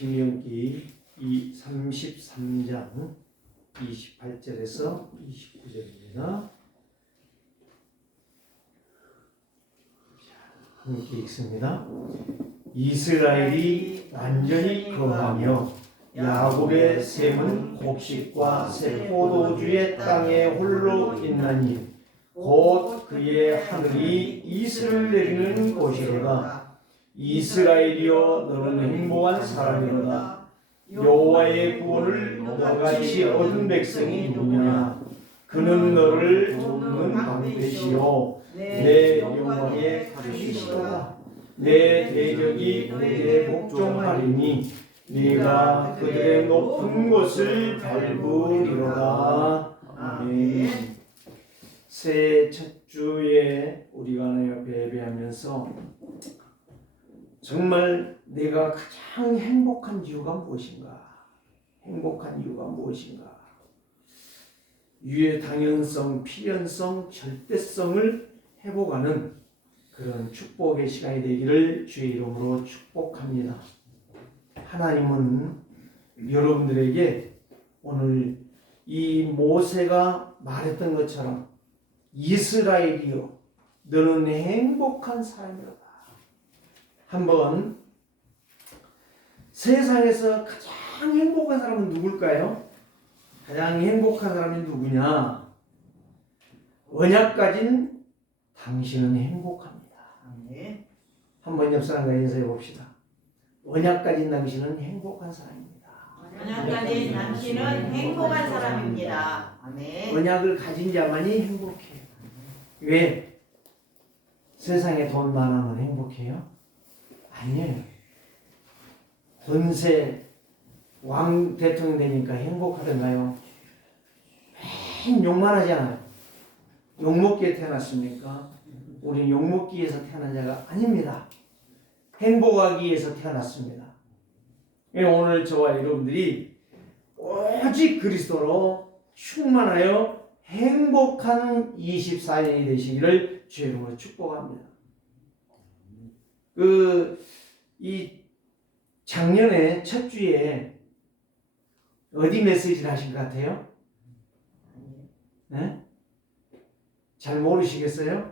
신명기 33장 28절에서 29절입니다. 함께 읽습니다. 이스라엘이 완전히 거하며 야곱의 셈은 곡식과 새 포도주의 땅에 홀로 있나니 곧 그의 하늘이 이슬을 내리는 곳이로다. 이스라엘이여 너는 행복한 사람이로다. 여호와의 구원을 너같이 얻은 백성이 누구냐? 그는 너를 돕는 방패시요 내 영광의 가르시시로다. 내 대적이 그들의 복종하리니 네가 그들의 높은 곳을 밟으리로다. 아멘. 새해 첫 주에 우리가 하나님 앞에 예배하면서 정말 내가 가장 행복한 이유가 무엇인가? 행복한 이유가 무엇인가? 유효당연성, 필연성, 절대성을 회복하는 그런 축복의 시간이 되기를 주의 이름으로 축복합니다. 하나님은 여러분들에게 오늘 이 모세가 말했던 것처럼 이스라엘이여 너는 행복한 사람이로다. 한번 세상에서 가장 행복한 사람은 누굴까요? 가장 행복한 사람이 누구냐? 언약 가진 당신은 행복합니다. 한번 옆 사람과 인사해 봅시다. 언약 가진 당신은 행복한 사람입니다. 언약 가진 당신은 행복한 사람입니다. 아멘. 언약을 가진 자만이 행복해요. 왜? 세상에 돈 많으면 행복해요? 아니에요. 권세 왕 대통령 되니까 행복하던가요? 맨 욕만 하잖아요. 욕먹기에 태어났습니까? 우리는 욕먹기에서 태어난 자가 아닙니다. 행복하기 위해서 태어났습니다. 오늘 저와 여러분들이 오직 그리스도로 충만하여 행복한 24년이 되시기를 주의 이름으로 축복합니다. 이 작년에 첫 주에 어디 메시지를 하신 것 같아요? 네? 잘 모르시겠어요?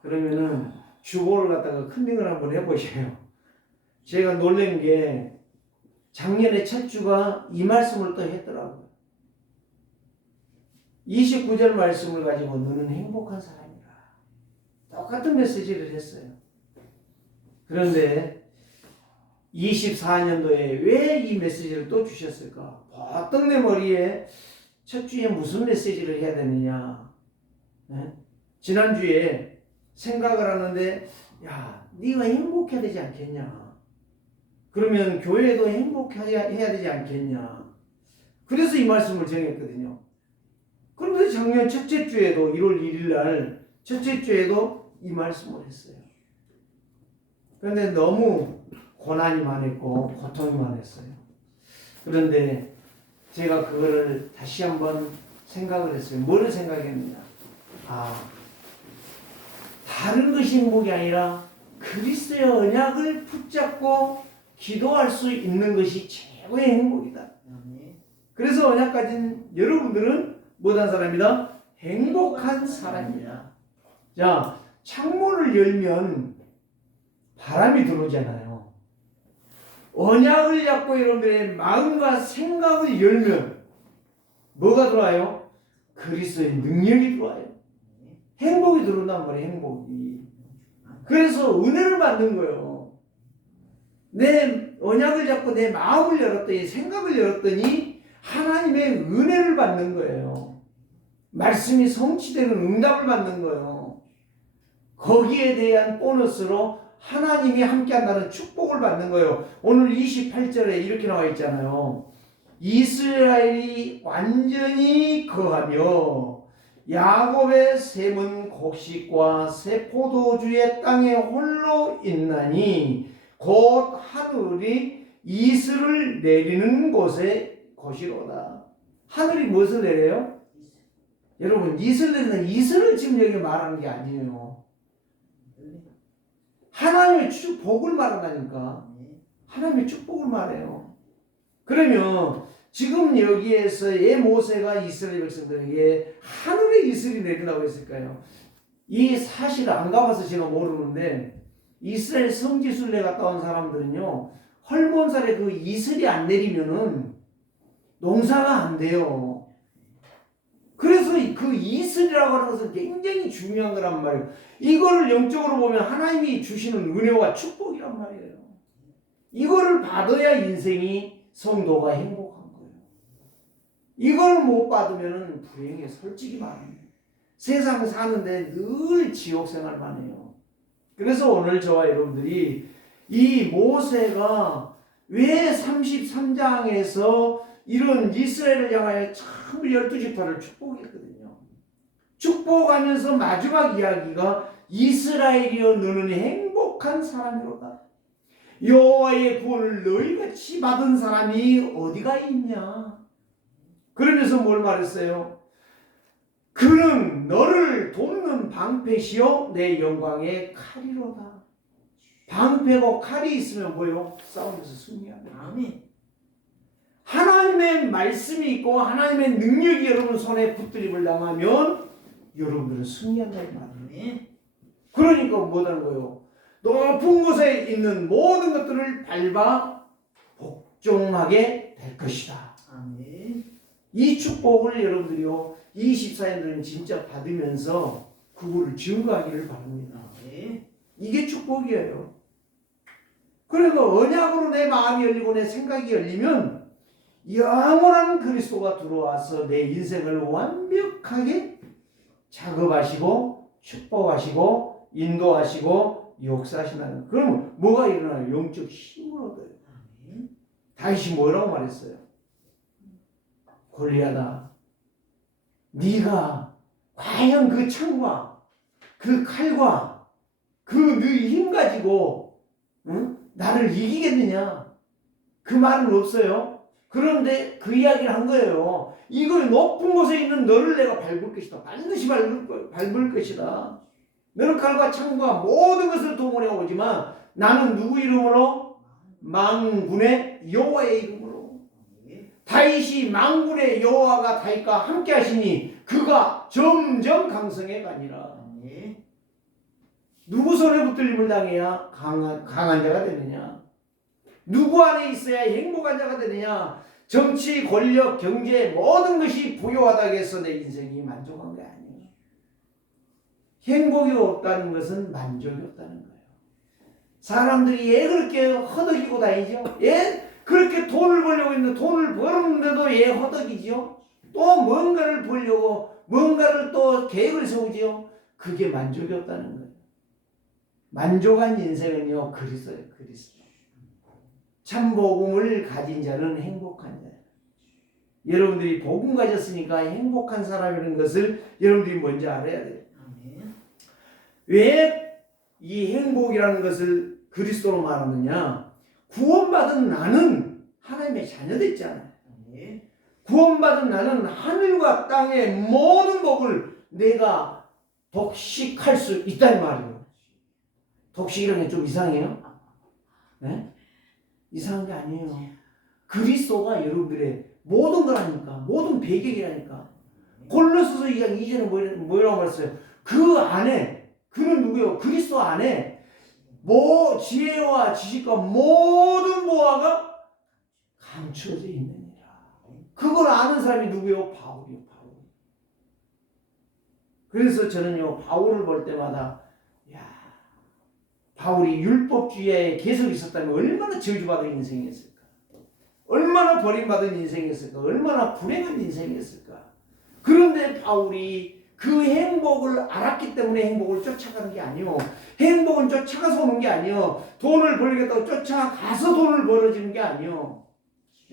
그러면은 주보를 갖다가 컨닝을 한번 해보셔요. 제가 놀란 게 작년에 첫 주가 이 말씀을 또 했더라고요. 29절 말씀을 가지고 너는 행복한 사람이라. 똑같은 메시지를 했어요. 그런데 24년도에 왜 이 메시지를 또 주셨을까? 보통 내 머리에 첫 주에 무슨 메시지를 해야 되느냐? 네? 지난주에 생각을 하는데 야, 네가 행복해야 되지 않겠냐? 그러면 교회도 행복해야 되지 않겠냐? 그래서 이 말씀을 정했거든요. 그런데 작년 첫째 주에도 1월 1일 날 첫째 주에도 이 말씀을 했어요. 그런데 너무 고난이 많았고 고통이 많았어요. 그런데 제가 그거를 다시 한번 생각을 했어요. 뭐를 생각했느냐? 다른 것이 행복이 아니라 그리스도의 언약을 붙잡고 기도할 수 있는 것이 최고의 행복이다. 그래서 언약 가진 여러분들은 뭐한 사람이다? 행복한 사람이다. 자, 창문을 열면 바람이 들어오잖아요. 언약을 잡고 여러분들의 마음과 생각을 열면 뭐가 들어와요? 그리스도의 능력이 들어와요. 행복이 들어온단 말이에요. 행복이. 그래서 은혜를 받는 거예요. 내 언약을 잡고 내 마음을 열었더니 생각을 열었더니 하나님의 은혜를 받는 거예요. 말씀이 성취되는 응답을 받는 거예요. 거기에 대한 보너스로 하나님이 함께한다는 축복을 받는 거예요. 오늘 28절에 이렇게 나와 있잖아요. 이스라엘이 완전히 거하며 야곱의 셈은 곡식과 새 포도주의 땅에 홀로 있나니 곧 하늘이 이슬을 내리는 곳이로다. 하늘이 무엇을 내려요? 여러분, 이슬 내리는 이슬을 지금 여기 말하는 게 아니에요. 하나님의 주신 복을 말한다니까. 하나님의 축복을 말해요. 그러면 지금 여기에서의 모세가 이스라엘 백성들에게 하늘의 이슬이 내린다고 했을까요? 이 사실 안 가봐서 제가 모르는데 이스라엘 성지순례 갔다 온 사람들은요, 헐몬살에 그 이슬이 안 내리면은 농사가 안 돼요. 그래서 그 이슬이라고 하는 것은 굉장히 중요한 거란 말이에요. 이거를 영적으로 보면 하나님이 주시는 은혜와 축복이란 말이에요. 이거를 받아야 인생이 성도가 행복한 거예요. 이걸 못 받으면 불행해. 솔직히 말합니다. 세상 사는데 늘 지옥 생활만 해요. 그래서 오늘 저와 여러분들이 이 모세가 왜 33장에서 이런 이스라엘을 향하여 참 12지파를 축복했거든요. 축복하면서 마지막 이야기가 이스라엘이여 너는 행복한 사람이로다. 여호와의 구원을 너희같이 받은 사람이 어디가 있냐. 그러면서 뭘 말했어요? 그는 너를 돕는 방패시요 내 영광의 칼이로다. 방패고 칼이 있으면 뭐요? 싸움에서 승리합니다. 아멘. 하나님의 말씀이 있고 하나님의 능력이 여러분 손에 붙들림을 당하면 여러분들은 승리한다 이 말이에요. 그러니까 뭐라는 거예요? 높은 곳에 있는 모든 것들을 밟아 복종하게 될 것이다. 아멘. 이 축복을 여러분들이요 24년들은 진짜 받으면서 그거를 증거하기를 바랍니다. 아멘. 이게 축복이에요. 그러니까 언약으로 내 마음이 열리고 내 생각이 열리면 영원한 그리스도가 들어와서 내 인생을 완벽하게 작업하시고 축복하시고 인도하시고 역사하신다는. 그럼 뭐가 일어나요? 영적 힘을 얻어요. 다윗이 뭐라고 말했어요? 골리앗아, 네가 과연 그 창과 그 칼과 그 너희 힘 가지고 나를 이기겠느냐? 그 말은 없어요. 그런데 그 이야기를 한 거예요. 이거 높은 곳에 있는 너를 내가 밟을 것이다. 반드시 밟을 것이다. 너는 칼과 창과 모든 것을 동원해 오지만 나는 누구 이름으로? 망군의 여호와의 이름으로. 다윗이 망군의 여호와가 다윗과 함께 하시니 그가 점점 강성해 가니라. 누구 손에 붙들림을 당해야 강한 자가 되느냐? 누구 안에 있어야 행복한 자가 되느냐? 정치, 권력, 경제 모든 것이 부유하다고 해서 내 인생이 만족한 게 아니에요. 행복이 없다는 것은 만족이 없다는 거예요. 사람들이 그렇게 허덕이고 다니죠. 그렇게 돈을 벌려고 했는데 돈을 벌었는데도 허덕이죠. 또 뭔가를 벌려고 뭔가를 또 계획을 세우지요. 그게 만족이 없다는 거예요. 만족한 인생은요 그리스도예요. 그리스도. 참 복음을 가진 자는 행복한 자예요. 여러분들이 복음 가졌으니까 행복한 사람이라는 것을 여러분들이 먼저 알아야 돼요. 왜 이 행복이라는 것을 그리스도로 말하느냐? 구원받은 나는 하나님의 자녀 됐잖아요. 구원받은 나는 하늘과 땅의 모든 복을 내가 독식할 수 있다는 말이에요. 독식이라는 게 좀 이상해요? 네? 이상한 게 아니에요. 그리스도가 여러분들의 모든 거라니까. 모든 배경이라니까. 골로새서 2장 2절에 뭐라고 말했어요? 그 안에 그는 누구예요? 그리스도 안에 지혜와 지식과 모든 보화가 감추어져 있느니라. 그걸 아는 사람이 누구예요? 바울이요. 바울. 그래서 저는요 바울을 볼 때마다 바울이 율법주의에 계속 있었다면 얼마나 저주받은 인생이었을까? 얼마나 버림받은 인생이었을까? 얼마나 불행한 인생이었을까? 그런데 바울이 그 행복을 알았기 때문에 행복을 쫓아가는 게 아니요. 행복은 쫓아가서 오는 게 아니요. 돈을 벌겠다고 쫓아가서 돈을 벌어지는 게 아니요.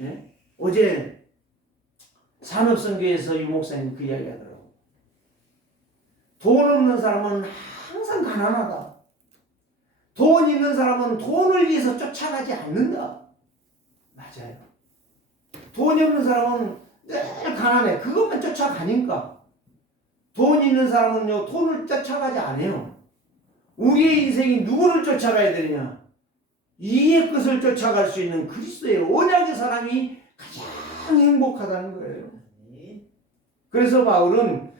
예? 어제 산업선교에서 유 목사님 그 이야기 하더라고요. 돈 없는 사람은 항상 가난하다. 돈 있는 사람은 돈을 위해서 쫓아가지 않는다. 맞아요. 돈이 없는 사람은 늘 가난해. 그것만 쫓아가니까. 돈 있는 사람은요 돈을 쫓아가지 않아요. 우리의 인생이 누구를 쫓아가야 되느냐? 이의 끝을 쫓아갈 수 있는 그리스도의 언약의 사람이 가장 행복하다는 거예요. 그래서 바울은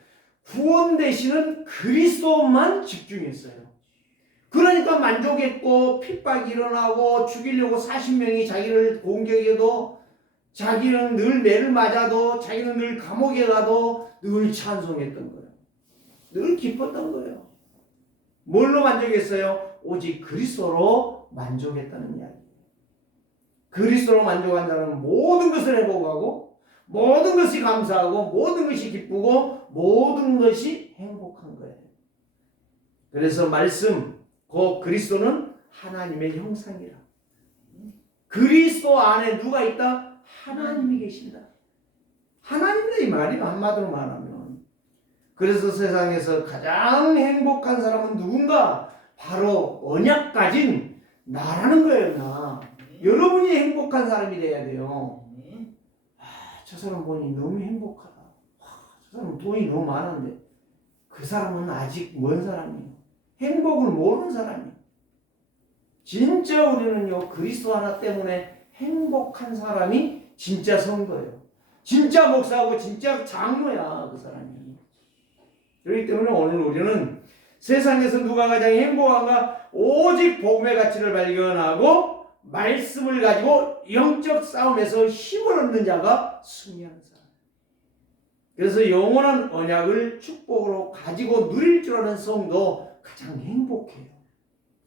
구원 되시는 그리스도만 집중했어요. 그러니까 만족했고 핍박이 일어나고 죽이려고 40명이 자기를 공격해도 자기는 늘 매를 맞아도 자기는 늘 감옥에 가도 늘 찬송했던 거예요. 늘 기뻤던 거예요. 뭘로 만족했어요? 오직 그리스도로 만족했다는 이야기. 그리스도로 만족한 자는 모든 것을 회복하고 모든 것이 감사하고 모든 것이 기쁘고 모든 것이 행복한 거예요. 그래서 말씀, 그 그리스도는 하나님의 형상이라. 그리스도 안에 누가 있다? 하나님이 계신다. 하나님이다 이 말이에요. 한마디로 말하면. 그래서 세상에서 가장 행복한 사람은 누군가? 바로 언약 가진 나라는 거예요. 나. 여러분이 행복한 사람이 돼야 돼요. 저 사람 보니 너무 행복하다. 저 사람 돈이 너무 많은데 그 사람은 아직 먼 사람이에요. 행복을 모르는 사람이에요. 진짜 우리는요 그리스도 하나 때문에 행복한 사람이 진짜 선거예요. 진짜 목사하고 진짜 장로야 그 사람이. 그렇기 때문에 오늘 우리는 세상에서 누가 가장 행복한가? 오직 복음의 가치를 발견하고 말씀을 가지고 영적 싸움에서 힘을 얻는 자가 승리하는 사람. 그래서 영원한 언약을 축복으로 가지고 누릴 줄 아는 성도 가장 행복해요.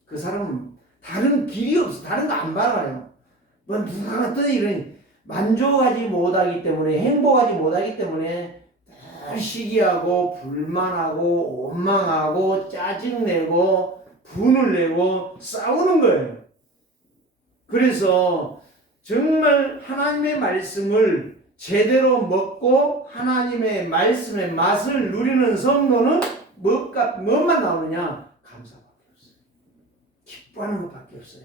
그 사람은 다른 길이 없어. 다른 거 안 바라요. 뭐 누가 같은 이런 만족하지 못하기 때문에 행복하지 못하기 때문에 늘 시기하고 불만하고 원망하고 짜증내고 분을 내고 싸우는 거예요. 그래서 정말 하나님의 말씀을 제대로 먹고 하나님의 말씀의 맛을 누리는 성도는 뭐만 나오느냐? 감사밖에 없어요. 기뻐하는 것밖에 없어요.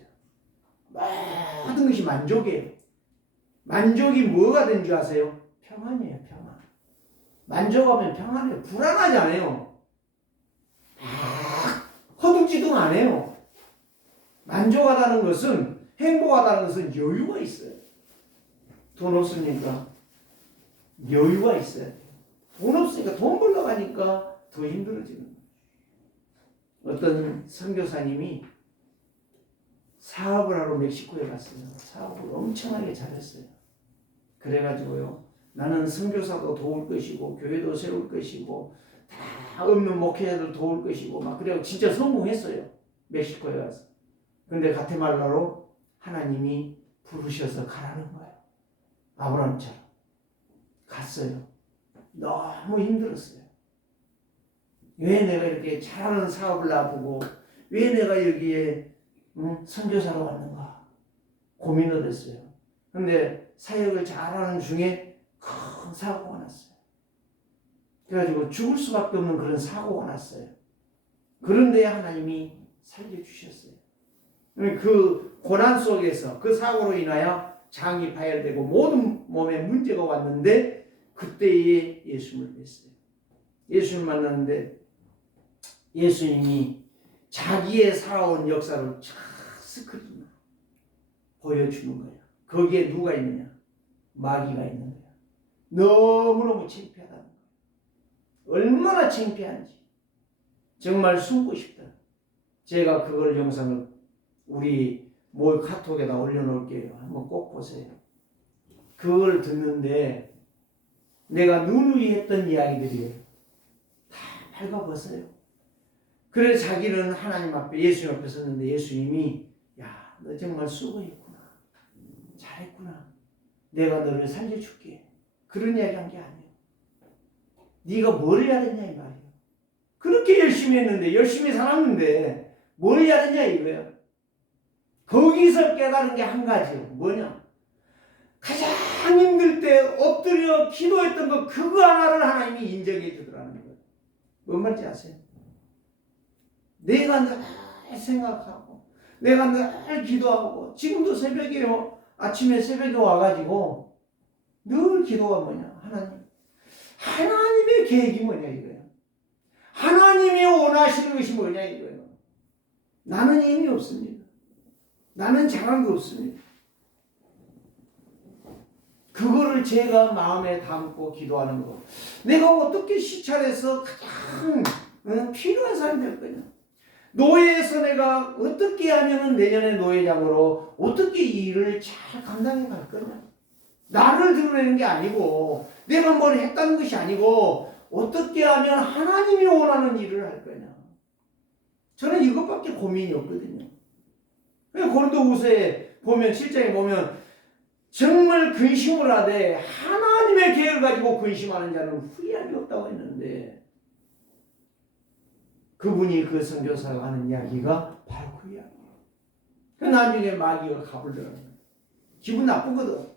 모든 것이 만족이에요. 만족이 뭐가 된 줄 아세요? 평안이에요. 평안. 만족하면 평안해요. 불안하지 않아요. 허둥지둥 안 해요. 만족하다는 것은, 행복하다는 것은 여유가 있어요. 돈 없습니까? 여유가 있어야 돼요. 돈 없으니까 돈 벌러 가니까 더 힘들어지는 거예요. 어떤 선교사님이 사업을 하러 멕시코에 갔어요. 사업을 엄청나게 잘했어요. 그래가지고요, 나는 선교사도 도울 것이고 교회도 세울 것이고 다 없는 목회자들 도울 것이고 막 그래고 진짜 성공했어요. 멕시코에 가서. 근데 가테말라로 하나님이 부르셔서 가라는 거예요. 아브라함처럼 갔어요. 너무 힘들었어요. 왜 내가 이렇게 잘하는 사업을 놔두고 왜 내가 여기에 선교사로 왔는가 고민을 했어요. 근데 사역을 잘하는 중에 큰 사고가 났어요. 그래가지고 죽을 수밖에 없는 그런 사고가 났어요. 그런데 하나님이 살려주셨어요. 그 고난 속에서 그 사고로 인하여 장이 파열되고 모든 몸에 문제가 왔는데 그때에 예수님을 뵀어요. 예수님을 만났는데 예수님이 자기의 살아온 역사를 쫙 스크린 보여주는 거예요. 거기에 누가 있느냐? 마귀가 있는 거예요. 너무너무 창피하다는 거예요. 얼마나 창피한지 정말 숨고 싶다. 제가 그걸 영상을 우리 카톡에다 올려놓을게요. 한번 꼭 보세요. 그걸 듣는데 내가 누누이 했던 이야기들이에요. 다 밝아버렸어요. 그래 자기는 하나님 앞에 예수님 앞에 섰는데 예수님이 야, 너 정말 수고했구나. 잘했구나. 내가 너를 살려줄게. 그런 이야기 한 게 아니에요. 네가 뭘 해야 되냐 이 말이에요. 그렇게 열심히 했는데 열심히 살았는데 뭘 해야 되냐 이거예요. 거기서 깨달은 게 한 가지예요. 뭐냐? 가장 힘들 때 엎드려 기도했던 거 그거 하나를 하나님이 인정해 주더라는 거예요. 뭔 말인지 아세요? 내가 늘 생각하고 내가 늘 기도하고 지금도 새벽에요. 아침에 새벽에 와가지고 늘 기도가 뭐냐? 하나님의 계획이 뭐냐 이거예요. 하나님이 원하시는 것이 뭐냐 이거예요. 나는 힘이 없습니다. 나는 잘한 거 없습니다. 그거를 제가 마음에 담고 기도하는 거. 내가 어떻게 시찰해서 가장 필요한 사람이 될 거냐. 노예에서 내가 어떻게 하면 내년에 노예장으로 어떻게 이 일을 잘 감당해 갈 거냐. 나를 드러내는 게 아니고 내가 뭘 했다는 것이 아니고 어떻게 하면 하나님이 원하는 일을 할 거냐. 저는 이것밖에 고민이 없거든요. 고린도후서에 보면 7장에 보면 정말 근심을 하되 하나님의 계획을 가지고 근심하는 자는 후회함이 없다고 했는데 그분이 그 선교사가 하는 이야기가 바로 그 이야기예요. 그 나중에 마귀가 갑을 들어요. 기분 나쁘거든.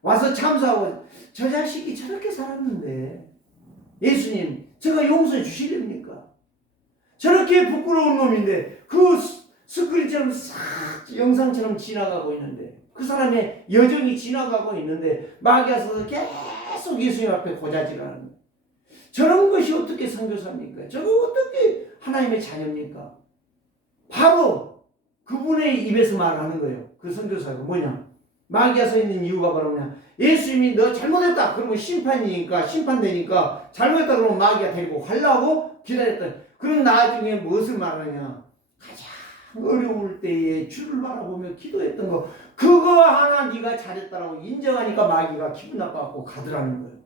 와서 참사하고 저 자식이 저렇게 살았는데 예수님 제가 용서해 주시렵니까? 저렇게 부끄러운 놈인데 그 스크린처럼 싹 영상처럼 지나가고 있는데 그 사람의 여정이 지나가고 있는데 마귀가 서서 계속 예수님 앞에 고자질하는 거예요. 저런 것이 어떻게 선교사입니까? 저거 어떻게 하나님의 자녀입니까? 바로 그분의 입에서 말하는 거예요. 그 선교사가 뭐냐? 마귀가 서 있는 이유가 바로 뭐냐? 예수님이 너 잘못했다. 그러면 심판되니까 잘못했다 그러면 마귀가 데리고 가려고 기다렸다. 그럼 나중에 무엇을 말하냐? 가장 어려울 때에 주를 바라보며 기도했던 거 그거 하나 네가 잘했다라고 인정하니까 마귀가 기분 나빠갖고 가더라는 거예요.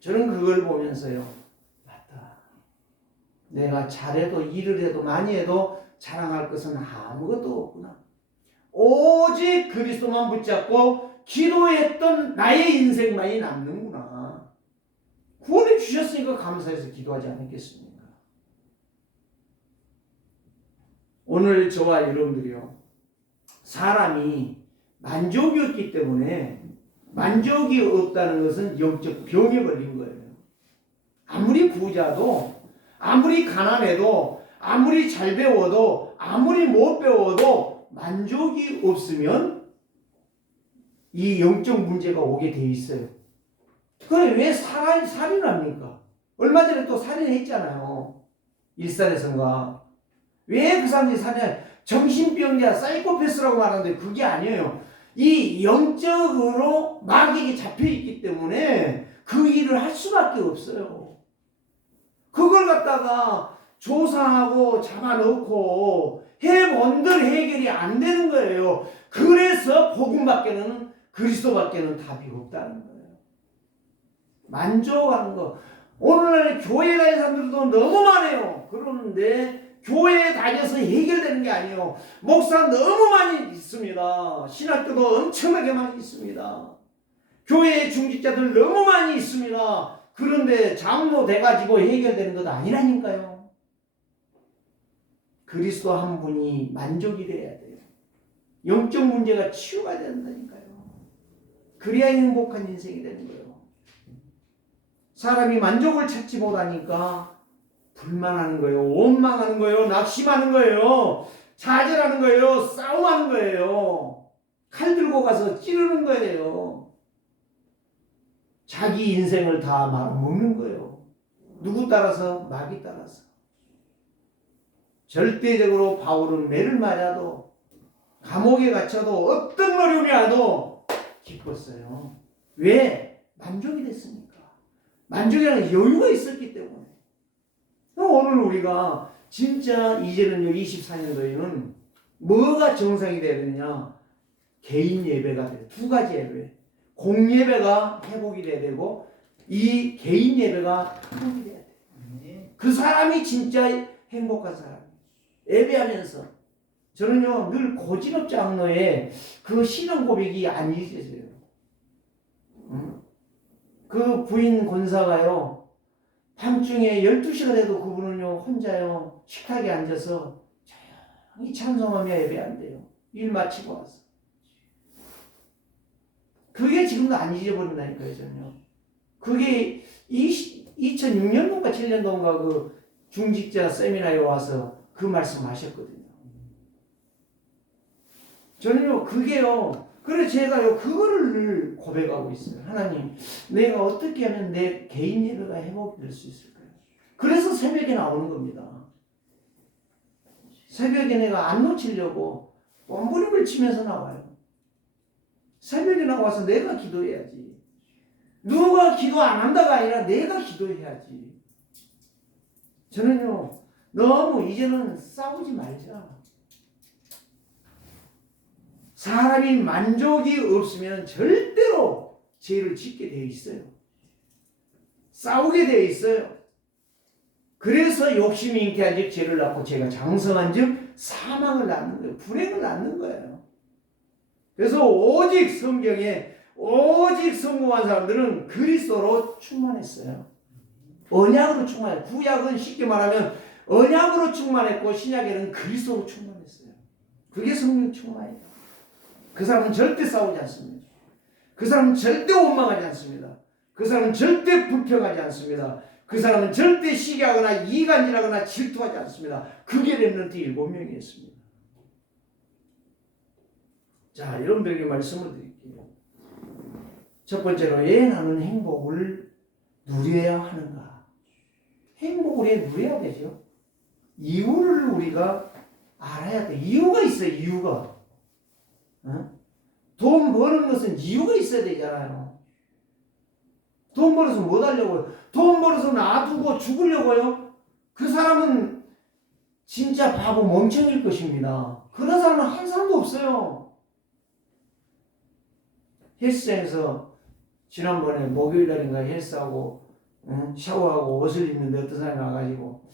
저는 그걸 보면서요. 맞다. 내가 잘해도 일을 해도 많이 해도 자랑할 것은 아무것도 없구나. 오직 그리스도만 붙잡고 기도했던 나의 인생만이 남는구나. 구원해 주셨으니까 감사해서 기도하지 않겠습니까? 오늘 저와 여러분들이요. 사람이 만족이 없기 때문에 만족이 없다는 것은 영적 병에 걸린 거예요. 아무리 부자도 아무리 가난해도 아무리 잘 배워도 아무리 못 배워도 만족이 없으면 이 영적 문제가 오게 돼 있어요. 그래 왜 살인합니까? 얼마 전에 또 살인했잖아요. 일산에선가. 왜 그 사람들이 살인해? 정신병자 사이코패스라고 말하는데 그게 아니에요. 이 영적으로 마귀에게 잡혀있기 때문에 그 일을 할 수밖에 없어요. 그걸 갖다가 조사하고 잡아놓고 해본들 해결이 안 되는 거예요. 그래서 복음밖에는 그리스도밖에는 답이 없다는 거예요. 만족하는 거. 오늘날 교회 다니는 사람들도 너무 많아요. 그런데 교회에 다녀서 해결되는 게 아니에요. 목사 너무 많이 있습니다. 신학교도 엄청나게 많이 있습니다. 교회 중직자들 너무 많이 있습니다. 그런데 장로 돼가지고 해결되는 것 아니라니까요. 그리스도 한 분이 만족이 돼야 돼요. 영적 문제가 치유가 된다니까요. 그래야 행복한 인생이 되는 거예요. 사람이 만족을 찾지 못하니까 불만하는 거예요. 원망하는 거예요. 낙심하는 거예요. 좌절하는 거예요. 싸움하는 거예요. 칼 들고 가서 찌르는 거예요. 자기 인생을 다 말아먹는 거예요. 누구 따라서? 마귀 따라서. 절대적으로 바울은 매를 맞아도 감옥에 갇혀도 어떤 어려움이 와도 기뻤어요. 왜? 만족이 됐으니까. 만족이라는 여유가 있었기 때문에. 오늘 우리가 진짜 이제는요 24년도에는 뭐가 정상이 돼야 되느냐? 개인 예배가 돼요. 두 가지 예배. 공예배가 회복이 돼야 되고 이 개인 예배가 회복이 돼야 돼요. 그 사람이 진짜 행복한 사람. 예배하면서 저는요 늘 고진업 장로의 그 신앙 고백이 안 잊혀져요. 그 부인 권사가요 밤중에 12시가 돼도 그분은요 혼자요 식탁에 앉아서 조용히 찬송하며 예배한대요. 일 마치고 와서. 그게 지금도 안 잊어버린다니까요. 저는요. 그게 2006년도인가 7년도인가 그 중직자 세미나에 와서 그 말씀 하셨거든요. 저는요 그게요 그래 제가요 그거를 늘 고백하고 있어요. 하나님 내가 어떻게 하면 내 개인 예배가 회복이 될 수 있을까요? 그래서 새벽에 나오는 겁니다. 새벽에 내가 안 놓치려고 몸부림을 치면서 나와요. 새벽에 나와서 내가 기도해야지. 누가 기도 안 한다가 아니라 내가 기도해야지. 저는요, 너무 이제는 싸우지 말자. 사람이 만족이 없으면 절대로 죄를 짓게 되어 있어요. 싸우게 되어 있어요. 그래서 욕심이 잉태한 즉 죄를 낳고 죄가 장성한 즉 사망을 낳는 거예요. 불행을 낳는 거예요. 그래서 오직 성경에 오직 성공한 사람들은 그리스도로 충만했어요. 언약으로 충만해요. 구약은 쉽게 말하면 언약으로 충만했고 신약에는 그리스도로 충만했어요. 그게 성령 충만이에요. 그 사람은 절대 싸우지 않습니다. 그 사람은 절대 원망하지 않습니다. 그 사람은 절대 불평하지 않습니다. 그 사람은 절대 시기하거나 이간질하거나 질투하지 않습니다. 그게 렘넌트 7명이었습니다. 자, 여러분들에게 말씀을 드릴게요. 첫 번째로 왜 나는 행복을 누려야 하는가? 행복을 왜 누려야 되죠? 이유를 우리가 알아야 돼. 이유가 있어요. 이유가. 돈 버는 것은 이유가 있어야 되잖아요. 돈 벌어서 뭐 하려고요? 돈 벌어서 놔두고 죽으려고요? 그 사람은 진짜 바보 멍청일 것입니다. 그런 사람은 한 사람도 없어요. 헬스장에서 지난번에 목요일 날인가 헬스하고 샤워하고 옷을 입는데 어떤 사람이 와가지고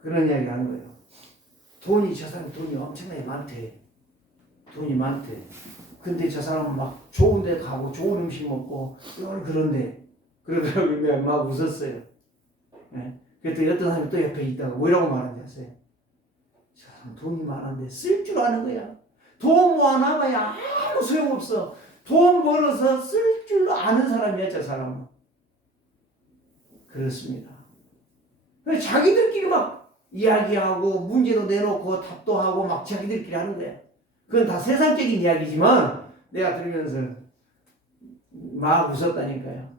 그런 이야기 하는 거예요. 저 사람 돈이 엄청나게 많대. 돈이 많대. 근데 저 사람은 막 좋은 데 가고 좋은 음식 먹고 그런데 그러더라고요. 내가 막 웃었어요. 네. 그랬더니 어떤 사람이 또 옆에 있다가 뭐라고 말하는지 아세요? 저 사람 돈이 많은데 쓸 줄 아는 거야. 돈 모아놔봐야 아무 소용없어. 돈 벌어서 쓸 줄 아는 사람이야, 저 사람은. 그렇습니다. 자기들끼리 막 이야기하고 문제도 내놓고 답도 하고 막 자기들끼리 하는 거야. 그건 다 세상적인 이야기지만 내가 들으면서 막 웃었다니까요.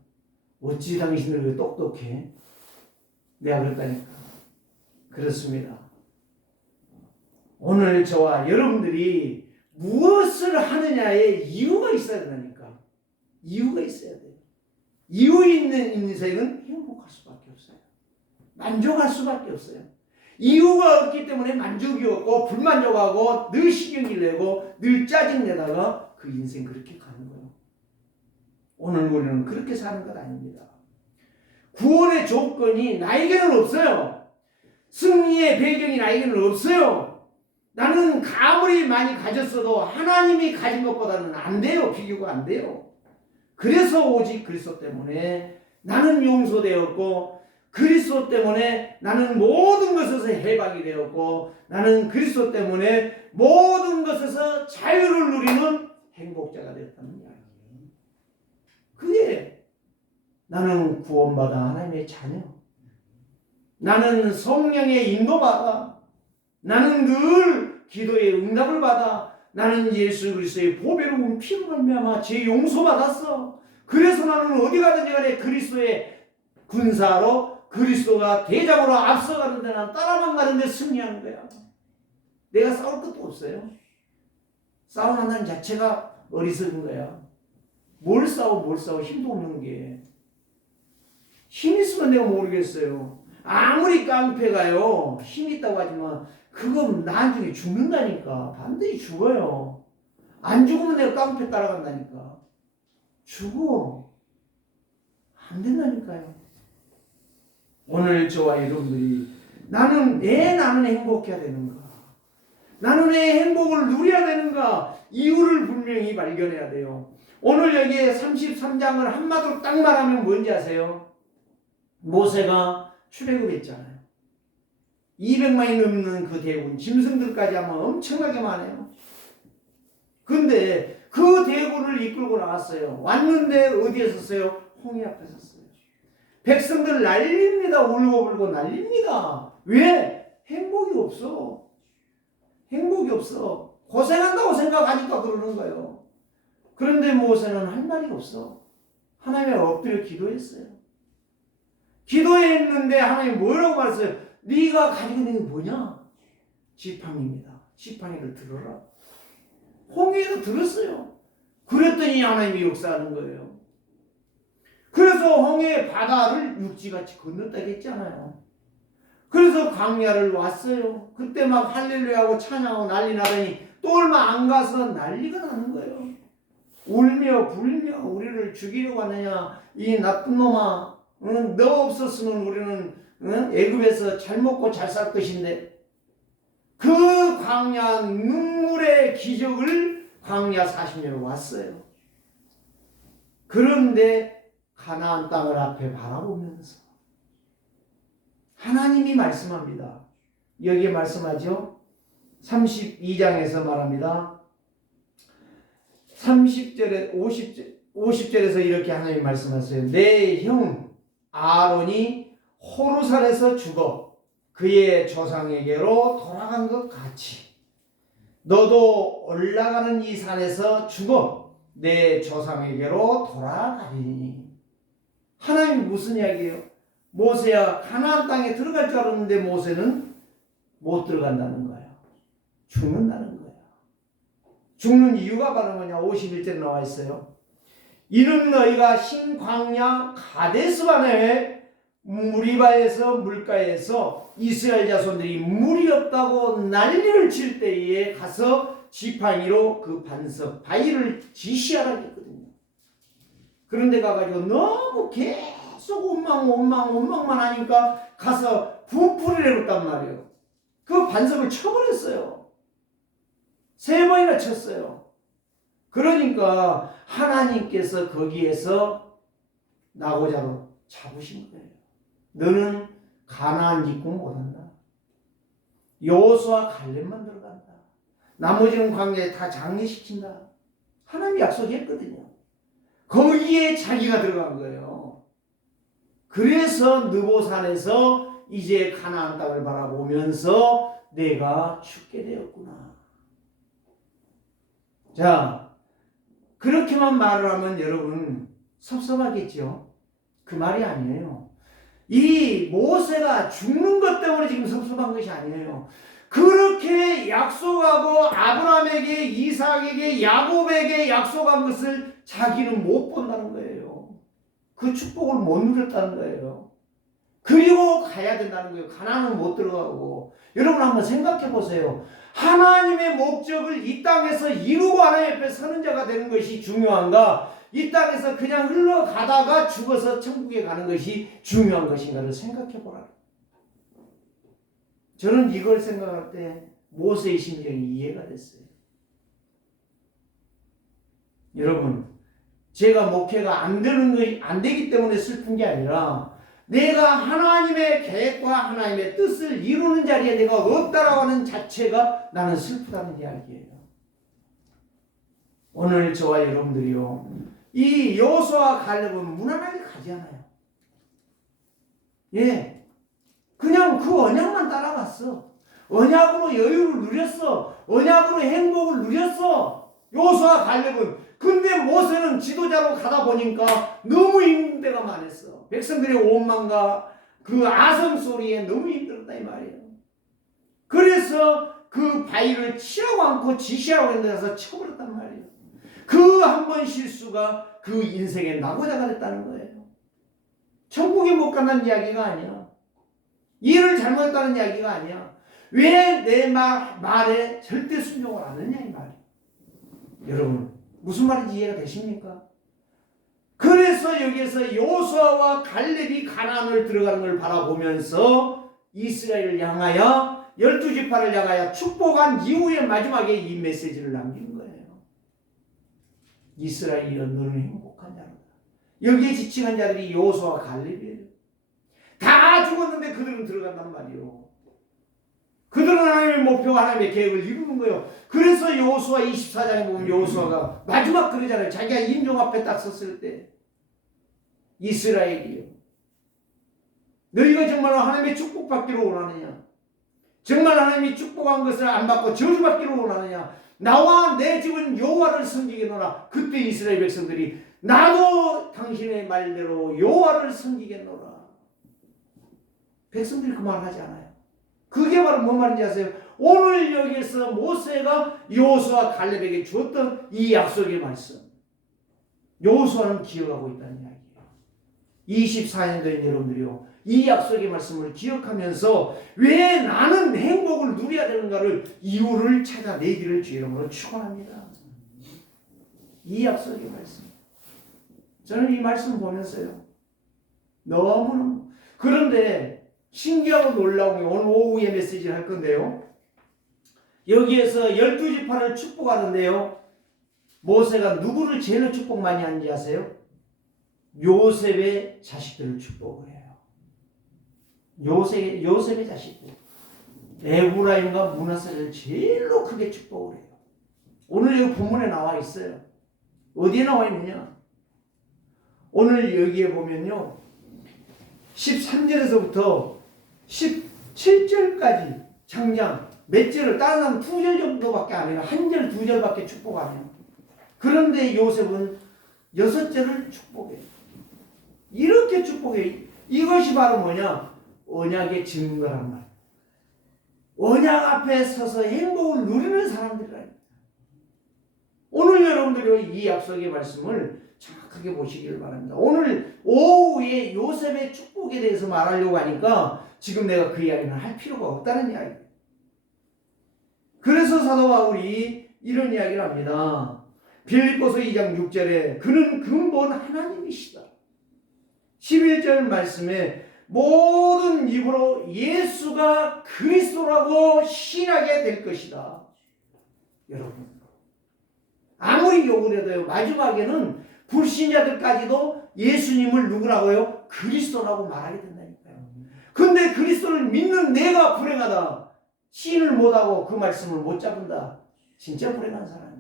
어찌 당신들 똑똑해? 내가 그랬다니까. 그렇습니다. 오늘 저와 여러분들이 무엇을 하느냐에 이유가 있어야 된다니까. 이유가 있어야 돼요. 이유 있는 인생은 행복할 수밖에 없어요. 만족할 수밖에 없어요. 이유가 없기 때문에 만족이 없고 불만족하고 늘 신경질 내고 늘 짜증내다가 그 인생 그렇게 가는 거예요. 오늘 우리는 그렇게 사는 것 아닙니다. 구원의 조건이 나에게는 없어요. 승리의 배경이 나에게는 없어요. 나는 아무리 많이 가졌어도 하나님이 가진 것보다는 안 돼요. 비교가 안 돼요. 그래서 오직 그리스도 때문에 나는 용서되었고 그리스도 때문에 나는 모든 것에서 해방이 되었고 나는 그리스도 때문에 모든 것에서 자유를 누리는 행복자가 되었다는 이야기예요. 그게 나는 구원받아 하나님의 자녀. 나는 성령의 인도받아. 나는 늘 기도의 응답을 받아. 나는 예수 그리스도의 보배로운 피로 말미암아 죄 용서받았어. 그래서 나는 어디 가든지 간에 그리스도의 군사로 그리스도가 대장으로 앞서가는데 난 따라만 가는데 승리하는 거야. 내가 싸울 것도 없어요. 싸움한다는 자체가 어리석은 거야. 뭘 싸워 힘도 없는 게. 힘 있으면 내가 모르겠어요. 아무리 깡패가요 힘 있다고 하지만 그건 나중에 죽는다니까. 반드시 죽어요. 안 죽으면 내가 깡패 따라간다니까. 죽어. 안 된다니까요. 오늘 저와 여러분들이 나는 행복해야 되는가? 나는 왜 행복을 누려야 되는가? 이유를 분명히 발견해야 돼요. 오늘 여기에 33장을 한마디로 딱 말하면 뭔지 아세요? 모세가 출애굽했잖아요. 200만이 넘는 그 대군, 짐승들까지 하면 엄청나게 많아요. 근데 그 대군을 이끌고 나왔어요. 왔는데 어디에 섰어요? 홍해 앞에 섰어요. 백성들 난립니다. 울고불고 난립니다. 왜? 행복이 없어. 행복이 없어. 고생한다고 생각하니까 그러는 거예요. 그런데 모세는 할 말이 없어. 하나님의 엎드려 기도했어요. 기도했는데 하나님 뭐라고 말했어요? 네가 가지고 있는 게 뭐냐? 지팡이입니다. 지팡이를 들어라. 홍해에도 들었어요. 그랬더니 하나님이 역사하는 거예요. 그래서 홍해 바다를 육지같이 건넜다고 했잖아요. 그래서 광야를 왔어요. 그때 막 할렐루야하고 찬양하고 난리 나더니 또 얼마 안 가서 난리가 나는 거예요. 울며 불며 우리를 죽이려고 하느냐 이 나쁜 놈아, 너 없었으면 우리는 애굽에서 잘 먹고 잘 살 것인데, 그 광야 눈물의 기적을 광야 40년 왔어요. 그런데 가나안 땅을 앞에 바라보면서 하나님이 말씀합니다. 여기에 말씀하죠. 32장에서 말합니다. 30절에 50절에서 이렇게 하나님 말씀하세요. 내 형 아론이 호르산에서 죽어 그의 조상에게로 돌아간 것 같이 너도 올라가는 이 산에서 죽어 내 조상에게로 돌아가리니. 하나님이 무슨 이야기예요? 모세야 가나안 땅에 들어갈 줄 알았는데 모세는 못 들어간다는 거예요. 죽는다는 거예요. 죽는 이유가 바로 뭐냐? 51절에 나와 있어요. 이는 너희가 신광야 가데스바네 무리바에서 물가에서 이스라엘 자손들이 물이 없다고 난리를 칠 때에 가서 지팡이로 그 반석 바위를 지시하라 했거든요. 그런데 가가지고 너무 계속 원망만 하니까 가서 부풀이를 했단 말이에요. 그 반석을 쳐버렸어요. 3번이나 쳤어요. 그러니까 하나님께서 거기에서 나고자로 잡으신 거예요. 너는 가나안 직공 못한다. 여호수아 갈렙만 들어간다. 나머지는 광야에 다 장례시킨다. 하나님이 약속했거든요. 거기에 자기가 들어간 거예요. 그래서 느보산에서 이제 가나안 땅을 바라보면서 내가 죽게 되었구나. 자, 그렇게만 말을 하면 여러분 섭섭하겠죠? 그 말이 아니에요. 이 모세가 죽는 것 때문에 지금 섭섭한 것이 아니에요. 그렇게 약속하고 아브라함에게, 이삭에게, 야곱에게 약속한 것을 자기는 못 본다는 거예요. 그 축복을 못 누렸다는 거예요. 그리고 가야 된다는 거예요. 가나안은 못 들어가고. 여러분 한번 생각해 보세요. 하나님의 목적을 이 땅에서 이루고 하나님 앞에 서는 자가 되는 것이 중요한가? 이 땅에서 그냥 흘러가다가 죽어서 천국에 가는 것이 중요한 것인가를 생각해 보라. 저는 이걸 생각할 때 모세의 심정이 이해가 됐어요. 여러분, 제가 목회가 안 되기 때문에 슬픈 게 아니라 내가 하나님의 계획과 하나님의 뜻을 이루는 자리에 내가 없다라고 하는 자체가 나는 슬프다는 이야기예요. 오늘 저와 여러분들이요, 이 여호수아 갈렙은 무난하게 가지 않아요. 예, 그냥 그 언약만 따라갔어. 언약으로 여유를 누렸어. 언약으로 행복을 누렸어. 여호수아 갈렙은. 근데 모세는 지도자로 가다 보니까 너무 힘든 데가 많았어. 백성들의 원망과 그 아성 소리에 너무 힘들었다 이 말이에요. 그래서 그 바위를 치라고 않고 지시하고 했는데 가서 쳐버렸단 말이에요. 그 한 번 실수가 그 인생의 낙오자가 됐다는 거예요. 천국에 못 간다는 이야기가 아니야. 일을 잘못했다는 이야기가 아니야. 왜 내 말에 절대 순종을 안 했냐 이 말이에요. 여러분 무슨 말인지 이해가 되십니까? 그래서 여기에서 여호수아와 갈렙이 가나안을 들어가는 걸 바라보면서 이스라엘을 향하여 12지파를 향하여 축복한 이후에 마지막에 이 메시지를 남긴 거예요. 이스라엘이여 너는 행복한 자로다. 여기에 지칭한 자들이 여호수아와 갈렙이에요. 다 죽었는데 그들은 들어간단 말이에요. 그들은 하나님의 목표와 하나님의 계획을 이루는 거예요. 그래서 여호수아 24장에 보면 여호수아가 마지막 그러잖아요. 자기가 임종 앞에 딱 섰을 때 이스라엘이요, 너희가 정말로 하나님의 축복받기를 원하느냐? 정말 하나님이 축복한 것을 안 받고 저주받기를 원하느냐? 나와 내 집은 여호와를 섬기겠노라. 그때 이스라엘 백성들이 나도 당신의 말대로 여호와를 섬기겠노라. 백성들이 그 말을 하지 않아요. 그게 바로 뭔 말인지 아세요? 오늘 여기에서 모세가 여호수아 갈렙에게 주었던 이 약속의 말씀, 여호수아는 기억하고 있다는 이야기예요. 24년도인 여러분들이요, 이 약속의 말씀을 기억하면서 왜 나는 행복을 누려야 되는가를 이유를 찾아내기를 주의 이름으로 축원합니다. 이 약속의 말씀, 저는 이 말씀 보면서요 너무너무, 그런데 신기하고 놀라운 게 오늘 오후에 메시지를 할 건데요, 여기에서 12지파를 축복하는데요, 모세가 누구를 제일 축복 많이 하는지 아세요? 요셉의 자식들을 축복을 해요. 요셉의 자식들, 에브라임과 므낫세를 제일로 크게 축복을 해요. 오늘 여기 본문에 나와 있어요. 어디에 나와 있느냐? 오늘 여기에 보면요, 13절에서부터 17절까지 장장 몇 절을, 다른 사람은 2절 정도밖에 안 해요. 1절, 2절밖에 축복 안 해요. 그런데 요셉은 6절을 축복해요. 이렇게 축복해요. 이것이 바로 뭐냐? 언약의 증거란 말이에요. 언약 앞에 서서 행복을 누리는 사람들이라니까. 오늘 여러분들이 이 약속의 말씀을 정확하게 보시기를 바랍니다. 오늘 오후에 요셉의 축복에 대해서 말하려고 하니까 지금 내가 그 이야기는 할 필요가 없다는 이야기예요. 그래서 사도 바울이 이런 이야기를 합니다. 빌립보서 2장 6절에 그는 근본 하나님이시다. 11절 말씀에 모든 입으로 예수가 그리스도라고 신하게 될 것이다. 여러분, 아무리 욕을 해도요, 마지막에는 불신자들까지도 예수님을 누구라고요? 그리스도라고 말하게 된다니까요. 근데 그리스도를 믿는 내가 불행하다. 신을 못하고 그 말씀을 못 잡은다. 진짜 불행한 사람이에요.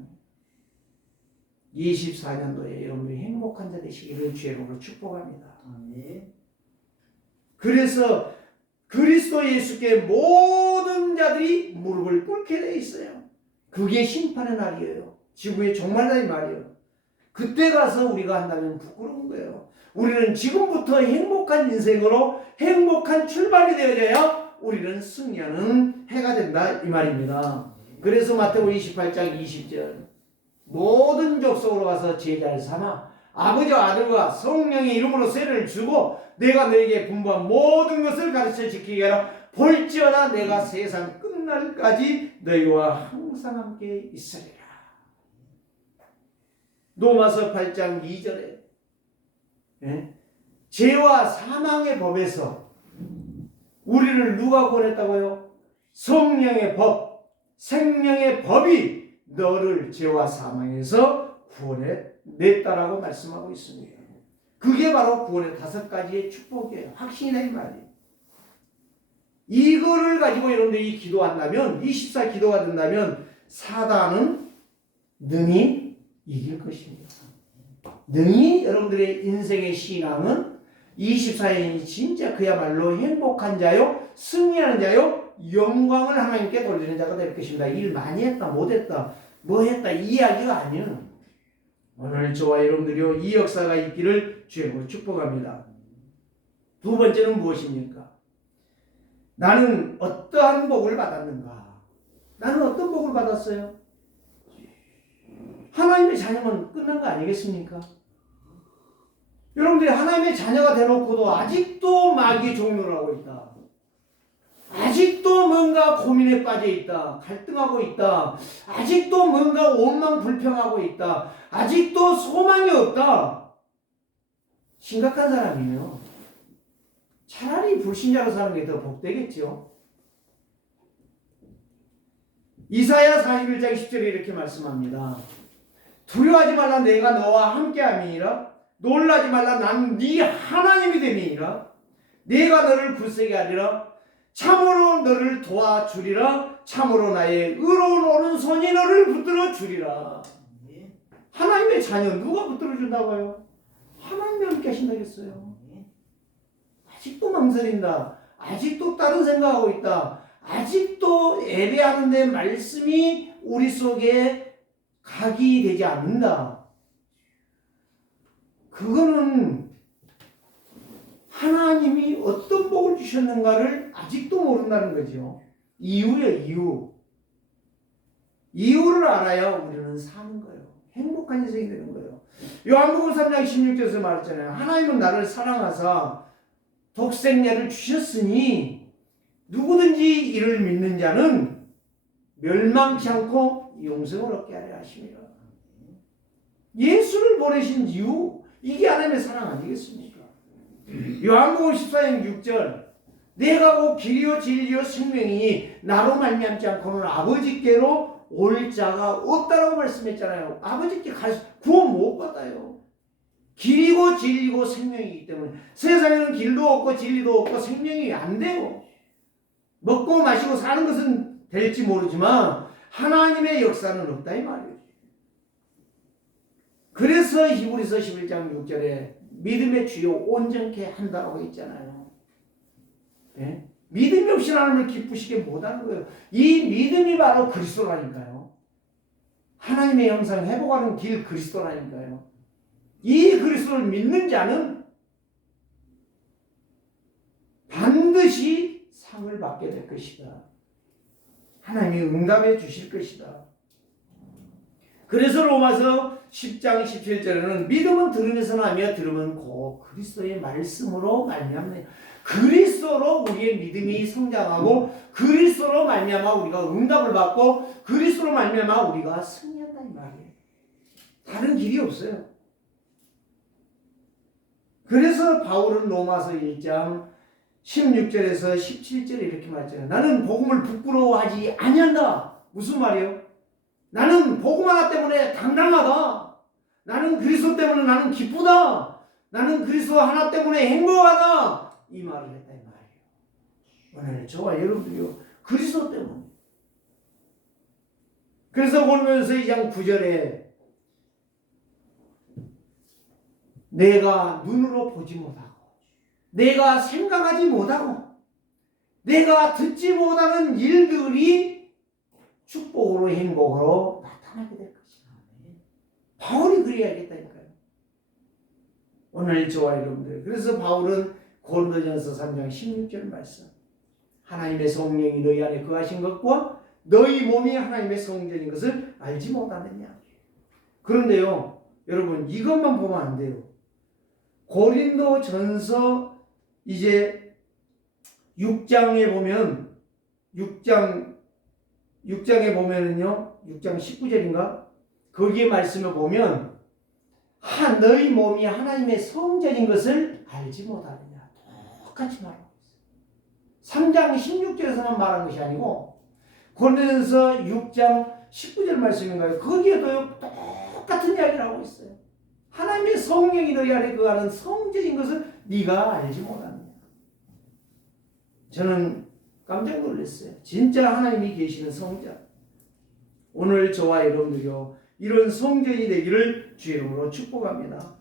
24년도에 여러분들이 행복한 자 되시기를 주의 이름으로 축복합니다. 그래서 그리스도 예수께 모든 자들이 무릎을 꿇게 되어 있어요. 그게 심판의 날이에요. 지구의 종말날이 말이에요. 그때 가서 우리가 한다면 부끄러운 거예요. 우리는 지금부터 행복한 인생으로 행복한 출발이 되어져야 우리는 승리하는 해가 된다 이 말입니다. 그래서 마태복음 28장 20절 모든 족속으로 가서 제자를 삼아 아버지와 아들과 성령의 이름으로 세례를 주고 내가 너에게 분부한 모든 것을 가르쳐 지키게 하라. 볼지어다 내가 세상 끝날까지 너희와 항상 함께 있으리라. 로마서 8장 2절에 죄와 사망의 법에서 우리를 누가 구원했다고요? 성령의 법, 생명의 법이 너를 죄와 사망에서 구원해냈다라고 말씀하고 있습니다. 그게 바로 구원의 5가지의 축복이에요. 확신이다 이 말이에요. 이거를 가지고 여러분들이 기도한다면, 24 기도가 된다면 사단은 능히 이길 것입니다. 능히 여러분들의 인생의 신앙은 24년이 진짜 그야말로 행복한 자요, 승리하는 자요, 영광을 하나님께 돌리는 자가 될 것입니다. 일 많이 했다, 못했다, 뭐 했다 이 이야기가 아니에요. 오늘 저와 여러분들이요, 이 역사가 있기를 주님으로 축복합니다. 두 번째는 무엇입니까? 나는 어떠한 복을 받았는가? 나는 어떤 복을 받았어요? 하나님의 자녀면 끝난 거 아니겠습니까? 여러분들이 하나님의 자녀가 되놓고도 아직도 마귀의 종노를 하고 있다. 아직도 뭔가 고민에 빠져 있다. 갈등하고 있다. 아직도 뭔가 원망 불평하고 있다. 아직도 소망이 없다. 심각한 사람이에요. 차라리 불신자로 사는 게 더 복되겠죠. 이사야 41장 10절에 이렇게 말씀합니다. 두려워하지 말라 내가 너와 함께함이니라. 놀라지 말라 난 네 하나님이 됨이니라. 내가 너를 굳세게 하리라. 참으로 너를 도와주리라. 참으로 나의 의로운 오른손이 너를 붙들어 주리라. 하나님의 자녀 누가 붙들어 준다고요? 하나님이 함께 하신다겠어요. 아직도 망설인다. 아직도 다른 생각하고 있다. 아직도 예배하는데 말씀이 우리 속에 각이 되지 않는다. 그거는 하나님이 어떤 복을 주셨는가를 아직도 모른다는 거죠. 이유예요, 이유. 이유를 알아야 우리는 사는 거예요. 행복한 인생이 되는 거예요. 요한복음 3장 16절에서 말했잖아요. 하나님은 나를 사랑하사 독생자를 주셨으니 누구든지 이를 믿는 자는 멸망치 않고 영생을 얻게 하려 하심이라. 예수를 보내신 이유, 이게 하나님의 사랑 아니겠습니까? 요한복음 14장 6절, 내가 곧 길이요 진리요 생명이니 나로 말미암지 않고는 아버지께로 올 자가 없다라고 말씀했잖아요. 아버지께 구원 못 받아요. 길이고 진리고 생명이기 때문에. 세상에는 길도 없고 진리도 없고 생명이 안 돼요. 먹고 마시고 사는 것은 될지 모르지만 하나님의 역사는 없다 이 말이에요. 그래서 히브리서 11장 6절에 믿음의 주요 온전케 한다고 했잖아요. 예? 믿음이 없이 하나님을 기쁘시게 못하는 거예요. 이 믿음이 바로 그리스도라니까요. 하나님의 형상 회복하는 길 그리스도라니까요. 이 그리스도를 믿는 자는 반드시 상을 받게 될 것이다. 하나님이 응답해 주실 것이다. 그래서 로마서 10장 17절에는 믿음은 들으면서 나며 들으면 곧 그리스도의 말씀으로 말미암네. 그리스도로 우리의 믿음이 성장하고 그리스도로 말미암아 우리가 응답을 받고 그리스도로 말미암아 우리가 승리한다 이 말이에요. 다른 길이 없어요. 그래서 바울은 로마서 1장 16절에서 17절에 이렇게 말했잖아요. 나는 복음을 부끄러워하지 아니한다. 무슨 말이에요? 나는 복음 하나 때문에 당당하다. 나는 그리스도 때문에 나는 기쁘다. 나는 그리스도 하나 때문에 행복하다. 이 말을 했다 이 말이에요. 오늘 저와 여러분들이요 그리스도 때문에. 그래서 고린도전서 2장 9절에 내가 눈으로 보지 못하고 내가 생각하지 못하고 내가 듣지 못하는 일들이 축복으로 행복으로 나타나게 될 것이다. 바울이 그래야겠다니까요. 오늘 저와 여러분들. 그래서 바울은 고린도전서 3장 16절 말씀. 하나님의 성령이 너희 안에 거하신 것과 너희 몸이 하나님의 성전인 것을 알지 못하느냐. 그런데요, 여러분 이것만 보면 안 돼요. 고린도전서 이제 6장에 보면 6장에 보면은요 6장 19절인가 거기에 말씀을 보면 너희 몸이 하나님의 성전인 것을 알지 못하느냐 똑같이 말하고 있어요. 3장 16절에서만 말한 것이 아니고 고린도전서 6장 19절 말씀인가요? 거기에도 똑같은 이야기를 하고 있어요. 하나님의 성령이 너희 안에 거하는 성전인 것을 네가 알지 못하느냐. 저는 깜짝 놀랐어요. 진짜 하나님이 계시는 성전. 오늘 저와 여러분들이요 이런 성전이 되기를 주의 이름으로 축복합니다.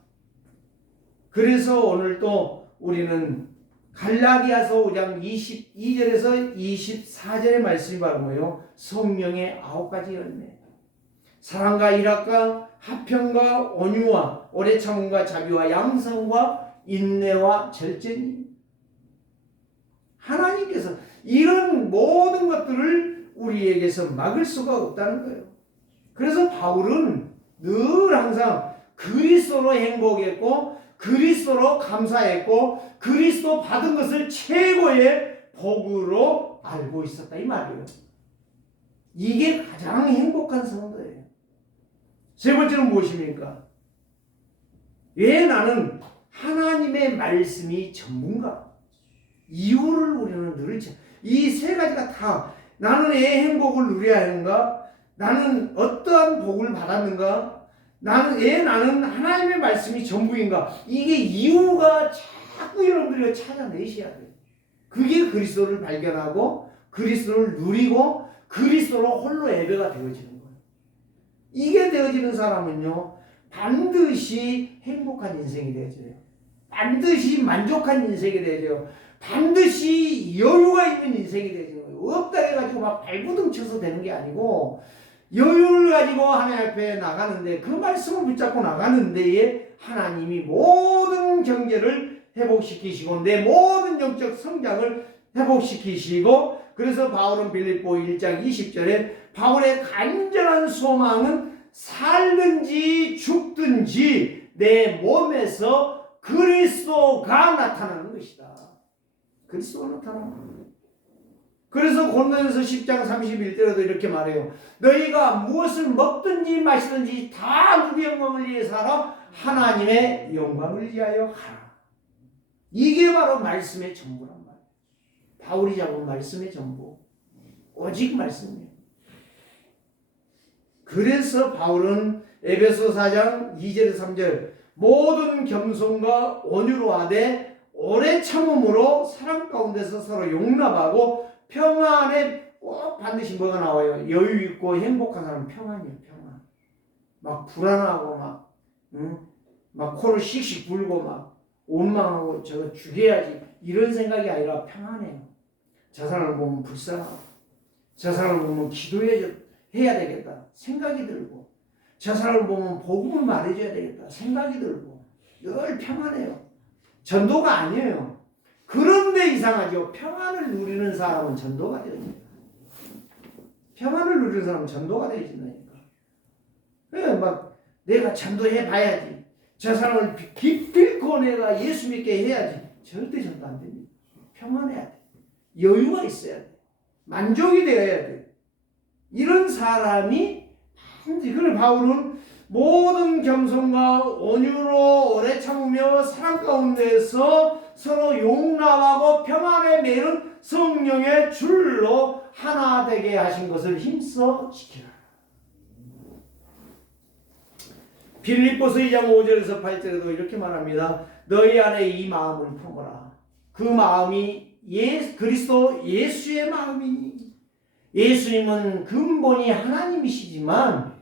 그래서 오늘 또 우리는 갈라디아서 5장 22절에서 24절의 말씀이 바로 뭐예요? 성령의 9가지 열매. 사랑과 일학과 화평과 온유와 오래 참음과 자비와 양성과 인내와 절제니. 하나님께서 이런 모든 것들을 우리에게서 막을 수가 없다는 거예요. 그래서 바울은 늘 항상 그리스도로 행복했고 그리스도로 감사했고 그리스도 받은 것을 최고의 복으로 알고 있었다 이 말이에요. 이게 가장 행복한 성도예요. 세 번째는 무엇입니까? 왜 나는 하나님의 말씀이 전문가? 이유를 우리는 늘 이 세 가지가 다 나는 왜 행복을 누려야 하는가? 나는 어떠한 복을 받았는가? 나는 하나님의 말씀이 전부인가? 이게 이유가 자꾸 여러분들이 찾아내셔야 돼요. 그게 그리스도를 발견하고 그리스도를 누리고 그리스도로 홀로 예배가 되어지는 거예요. 이게 되어지는 사람은요 반드시 행복한 인생이 되어져요. 반드시 만족한 인생이 되어져요. 반드시 여유가 있는 인생이 되어지는 거예요. 없다 해가지고 막 발부둥 쳐서 되는 게 아니고 여유를 가지고 하나님 앞에 나가는데 그 말씀을 붙잡고 나가는 데에 하나님이 모든 경제를 회복시키시고 내 모든 영적 성장을 회복시키시고 그래서 바울은 빌립보 1장 20절에 바울의 간절한 소망은 살든지 죽든지 내 몸에서 그리스도가 나타나는 것이다. 그리스도가 나타나는 거예요. 그래서 고린도전서 10장 31절에도 이렇게 말해요. 너희가 무엇을 먹든지 마시든지 다 누구의 영광을 위해서 하라? 하나님의 영광을 위하여 하라. 이게 바로 말씀의 전부란 말이에요. 바울이 잡은 말씀의 전부. 오직 말씀이에요. 그래서 바울은 에베소 4장 2절 3절 모든 겸손과 온유로 하되 오래 참음으로 사랑 가운데서 서로 용납하고 평안에 꼭 반드시 뭐가 나와요? 여유 있고 행복한 사람은 평안이에요. 평안. 막 불안하고 막 코를 씩씩 불고 막 원망하고 저거 죽여야지 이런 생각이 아니라 평안해요. 저 사람을 보면 불쌍하고 저 사람을 보면 기도해야 되겠다 생각이 들고 저 사람을 보면 복음을 말해줘야 되겠다 생각이 들고 늘 평안해요. 전도가 아니에요. 그런데 이상하죠. 평안을 누리는 사람은 전도가 되어집니다. 평안을 누리는 사람은 전도가 되어진다니까. 그래 막 내가 전도해 봐야지. 저 사람을 기필코 내가 예수 믿게 해야지. 절대 전도 안 됩니다. 평안해야 돼. 여유가 있어야 돼. 만족이 되어야 돼. 이런 사람이 반드시 그래 바울은 모든 겸손과 온유로 오래 참으며 사랑 가운데서 서로 용납하고 평안에 매는 성령의 줄로 하나 되게 하신 것을 힘써 지키라. 빌립보서 2장 5절에서 8절에도 이렇게 말합니다. 너희 안에 이 마음을 품어라. 그 마음이 그리스도 예수의 마음이니 예수님은 근본이 하나님이시지만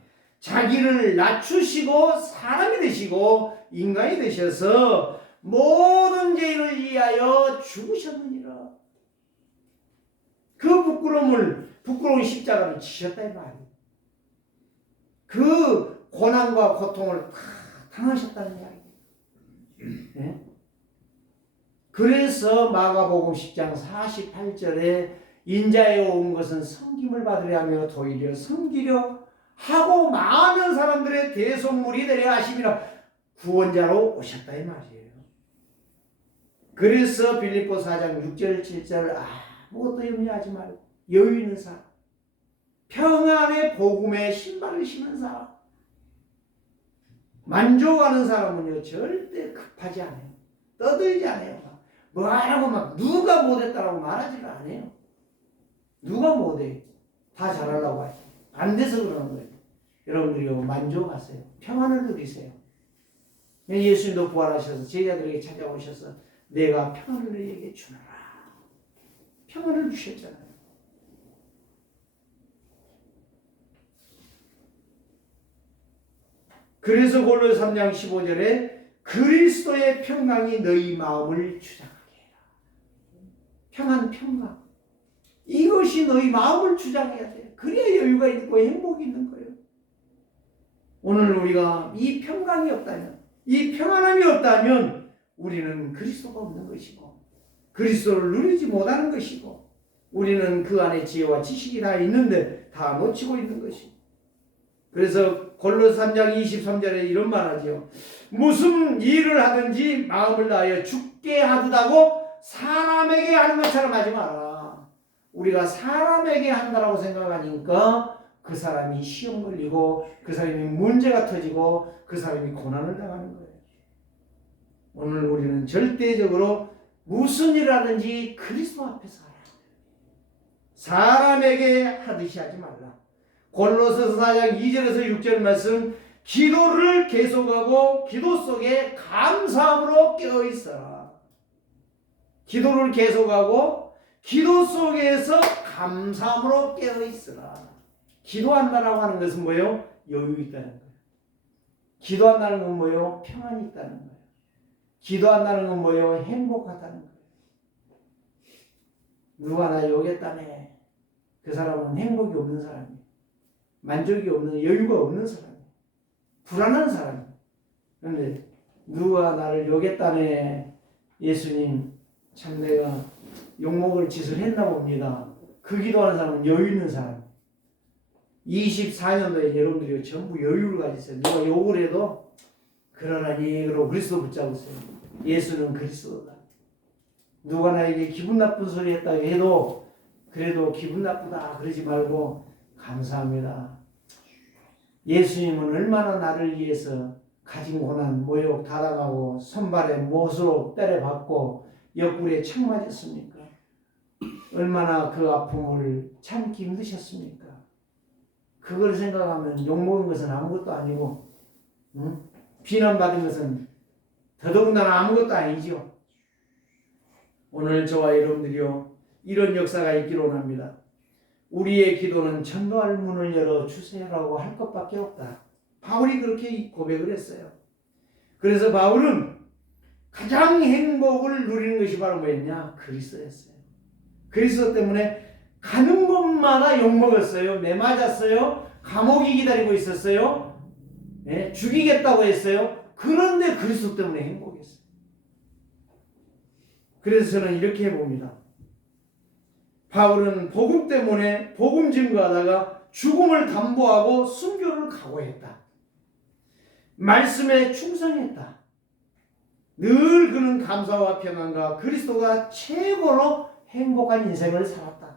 자기를 낮추시고 사람이 되시고 인간이 되셔서 모든 죄를 위하여 죽으셨느니라. 그 부끄러운 십자가를 지셨다 이 말이에요. 그 고난과 고통을 다 당하셨다는 이야기예요. 네? 그래서 마가복음 10장 48절에 인자에 온 것은 섬김을 받으려 하며 도리어 섬기려 하고 많은 사람들의 대속물이 되려 하심이라 구원자로 오셨다 이 말이에요. 그래서 빌립보 4장 6절 7절 아무것도 염려하지 말고 여유 있는 사람 평안의 복음의 신발을 신은 사람 만족하는 사람은요 절대 급하지 않아요. 떠들지 않아요. 뭐하라고 막 누가 못했다라고 말하지를 않아요. 누가 못해 다 잘하려고 하죠. 안 돼서 그러는 거예요. 여러분들이요 만족하세요. 평안을 누리세요. 예수님도 부활하셔서 제자들에게 찾아오셔서 내가 평안을 너희에게 주노라. 평안을 주셨잖아요. 그래서 골로새 3장 15절에 그리스도의 평강이 너희 마음을 주장하게 해라. 평강. 이것이 너희 마음을 주장해야 돼. 그래야 여유가 있고 행복이 있는 거예요. 오늘 우리가 이 평강이 없다면, 이 평안함이 없다면 우리는 그리스도가 없는 것이고 그리스도를 누리지 못하는 것이고 우리는 그 안에 지혜와 지식이 다 있는데 다 놓치고 있는 것이고 그래서 골로새 3장 23절에 이런 말하죠. 무슨 일을 하든지 마음을 다하여 죽게 하듯하고 사람에게 하는 것처럼 하지 마라. 우리가 사람에게 한다라고 생각하니까 그 사람이 시험 걸리고 그 사람이 문제가 터지고 그 사람이 고난을 당하는 거예요. 오늘 우리는 절대적으로 무슨 일을 하든지 그리스도 앞에서 하라. 사람에게 하듯이 하지 말라. 골로새서 4장 2절에서 6절 말씀 기도를 계속하고 기도 속에 감사함으로 깨어있어라. 기도를 계속하고 기도 속에서 감사함으로 깨어있으라. 기도한다라고 하는 것은 뭐예요? 여유 있다는 거예요. 기도한다는 건 뭐예요? 평안이 있다는 거예요. 기도한다는 건 뭐예요? 행복하다는 거예요. 누가 나 욕했다네. 그 사람은 행복이 없는 사람이에요. 만족이 없는, 여유가 없는 사람이에요. 불안한 사람이에요. 그런데 누가 나를 욕했다네. 예수님 참 내가 욕먹을 짓을 했나 봅니다. 그 기도하는 사람은 여유 있는 사람. 24년도에 여러분들이 전부 여유를 가지세요. 누가 욕을 해도 그러나니 그러고 그리스도 붙잡으세요. 예수는 그리스도다. 누가 나에게 기분 나쁜 소리 했다고 해도 그래도 기분 나쁘다 그러지 말고 감사합니다. 예수님은 얼마나 나를 위해서 가진 고난, 모욕, 다당하고 손발에 못으로 때려박고 옆구리에 창 맞았습니까? 얼마나 그 아픔을 참기 힘드셨습니까? 그걸 생각하면 욕먹은 것은 아무것도 아니고 비난받은 것은 더더군다나 아무것도 아니죠. 오늘 저와 여러분들이요 이런 역사가 있기를 원합니다. 우리의 기도는 전도할 문을 열어주세요라고 할 것밖에 없다. 바울이 그렇게 고백을 했어요. 그래서 바울은 가장 행복을 누리는 것이 바로 뭐였냐? 그리스도였어요. 그리스도 때문에 가는 곳마다 욕먹었어요. 매맞았어요. 감옥이 기다리고 있었어요. 네, 죽이겠다고 했어요. 그런데 그리스도 때문에 행복했어요. 그래서 저는 이렇게 해봅니다. 바울은 복음 때문에 복음 증거하다가 죽음을 담보하고 순교를 각오했다. 말씀에 충성했다. 늘 그는 감사와 평안과 그리스도가 최고로 행복한 인생을 살았다.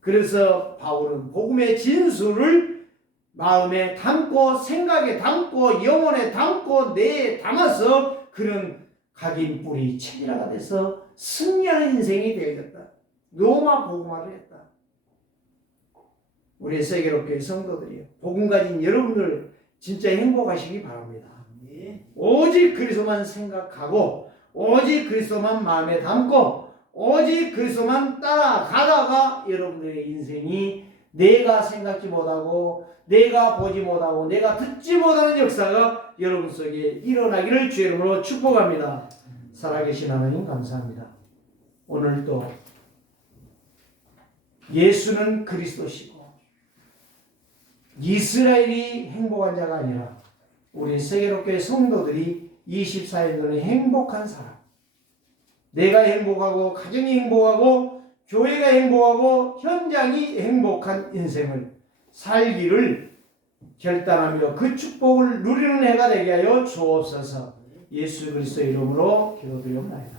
그래서 바울은 복음의 진수를 마음에 담고 생각에 담고 영혼에 담고 뇌에 담아서 그는 각인 뿌리 체질화가 돼서 승리하는 인생이 되어졌다. 로마 복음화를 했다. 우리 세계롭게 성도들이요 복음 가진 여러분들 진짜 행복하시기 바랍니다. 오직 그리스도만 생각하고 오직 그리스도만 마음에 담고 오직 그리스도만 따라가다가 여러분들의 인생이 내가 생각지 못하고 내가 보지 못하고 내가 듣지 못하는 역사가 여러분 속에 일어나기를 주의 이름으로 축복합니다. 살아계신 하나님 감사합니다. 오늘도 예수는 그리스도시고 이스라엘이 행복한 자가 아니라 우리 세계롭게 성도들이 24년도에 행복한 사람, 내가 행복하고 가정이 행복하고 교회가 행복하고 현장이 행복한 인생을 살기를 결단하며 그 축복을 누리는 해가 되게 하여 주옵소서. 예수 그리스도의 이름으로 기도드리옵나이다.